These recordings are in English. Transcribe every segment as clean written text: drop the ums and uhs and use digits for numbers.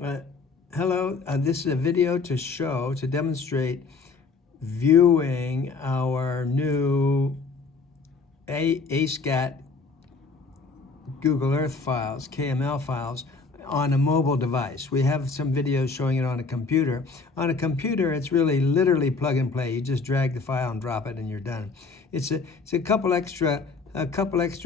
Uh, Hello, this is a video to demonstrate viewing our new ASCAT Google Earth files, KML files, on a mobile device. We have some videos showing it on a computer. On a computer, it's really literally plug and play. You just drag the file and drop it and you're done. It's a couple extra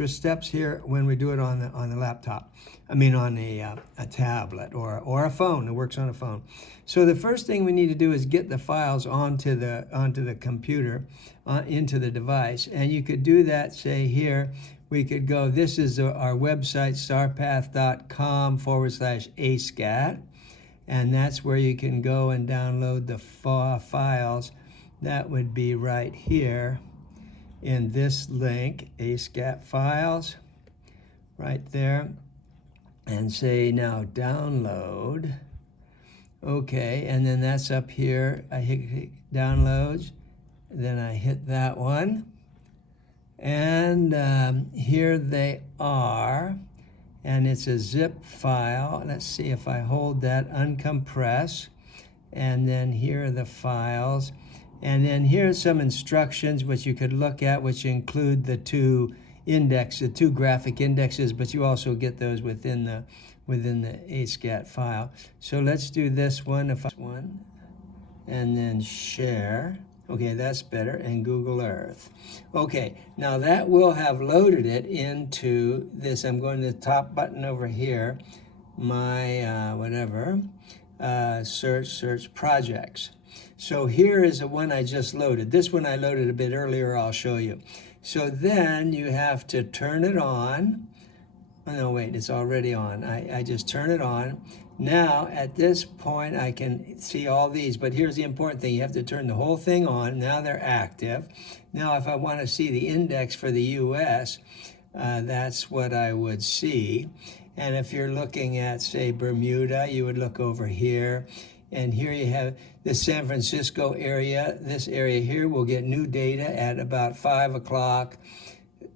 steps here when we do it on the laptop. I mean on a tablet or a phone. It works on a phone. So the first thing we need to do is get the files onto the computer, into the device, and you could do that. Say here, we could go. This is our website, starpath.com/ASCAT, and that's where you can go and download the files. That would be right here in this link, ASCAT files, right there, and say now download. Okay, and then that's up here. I hit downloads, then I hit that one, and here they are, and it's a zip file. Let's see if I hold that, uncompress, and then here are the files. And then here are some instructions which you could look at, which include the two graphic indexes, but you also get those within the ASCAT file. So let's do this one, and then share. Okay, that's better, and Google Earth. Okay, now that will have loaded it into this. I'm going to the top button over here, my search projects. So here is the one I just loaded. This one I loaded a bit earlier, I'll show you. So then you have to turn it on. Oh, no, wait, it's already on. I just turn it on. Now, at this point, I can see all these, but here's the important thing. You have to turn the whole thing on. Now they're active. Now, if I want to see the index for the US, that's what I would see. And if you're looking at, say, Bermuda, you would look over here. And here you have the San Francisco area. This area here will get new data at about 5 o'clock,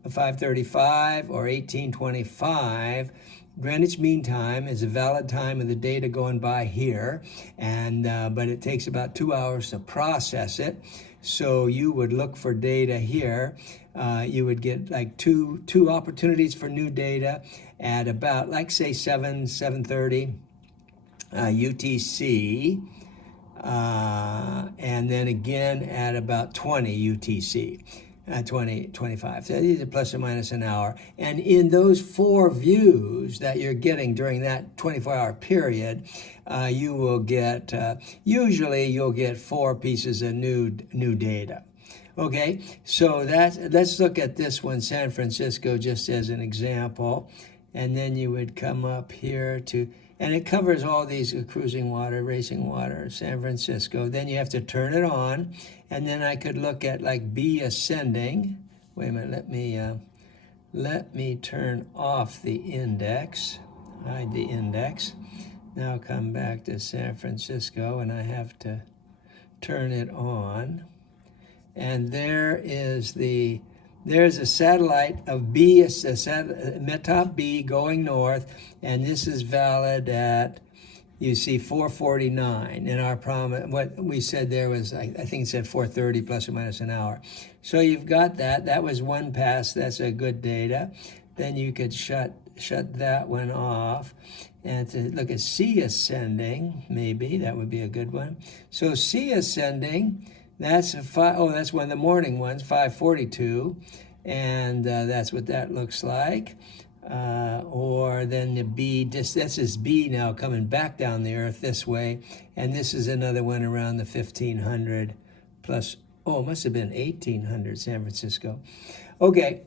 5:35 or 18:25. Greenwich Mean Time is a valid time of the data going by here, and but it takes about 2 hours to process it. So you would look for data here. You would get like two opportunities for new data at about, like, say 7:30. UTC, and then again at about 20 UTC, 25. So these are plus or minus an hour. And in those 4 views that you're getting during that 24-hour period, you will get, usually you'll get 4 pieces of new data. Okay, so let's look at this one, San Francisco, just as an example. And then you would come up here to, and it covers all these: cruising water, racing water, San Francisco. Then you have to turn it on, and then I could look at like B ascending. Wait a minute, let me turn off the index, hide the index. Now come back to San Francisco, and I have to turn it on. And there's a satellite of B, Metop B going north, and this is valid at, you see, 4:49. And our problem, what we said there was, I think it said 4:30 plus or minus an hour. So you've got that. That was one pass. That's a good data. Then you could shut that one off. And to look at C ascending, maybe that would be a good one. So C ascending, that's that's one of the morning ones, 5:42, and that's what that looks like. Or then the B, this is B now coming back down the Earth this way, and this is another one around the 1500 plus. Oh, it must have been 1800 San Francisco. Okay,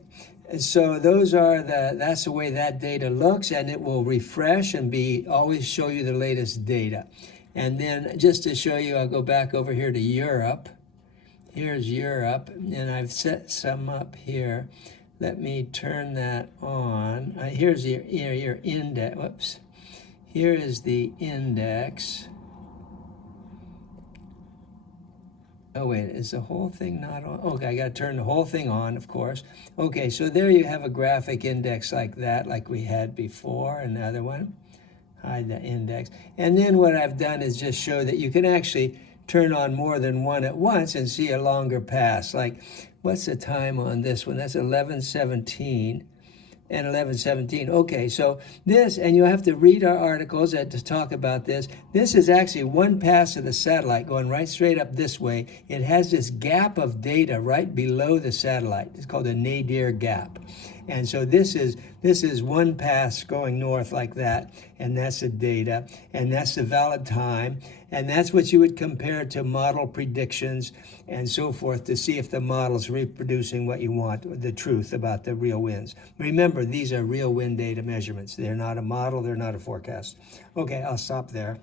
so that's the way that data looks, and it will refresh and always show you the latest data. And then just to show you, I'll go back over here to Europe. Here's Europe, and I've set some up here. Let me turn that on. Here's your index. Whoops. Here is the index. Oh, wait, is the whole thing not on? Okay, I got to turn the whole thing on, of course. Okay, so there you have a graphic index like that, like we had before. Another one. hide the index. And then what I've done is just show that you can actually turn on more than one at once and see a longer pass. Like, what's the time on this one? That's 11:17 and 11:17. Okay, so this, and you'll have to read our articles to talk about this. This is actually one pass of the satellite going right straight up this way. It has this gap of data right below the satellite. It's called a nadir gap. And so this is one pass going north like that, and that's the data, and that's the valid time, and that's what you would compare to model predictions and so forth to see if the model's reproducing what you want, the truth about the real winds. Remember, these are real wind data measurements. They're not a model, they're not a forecast. Okay, I'll stop there.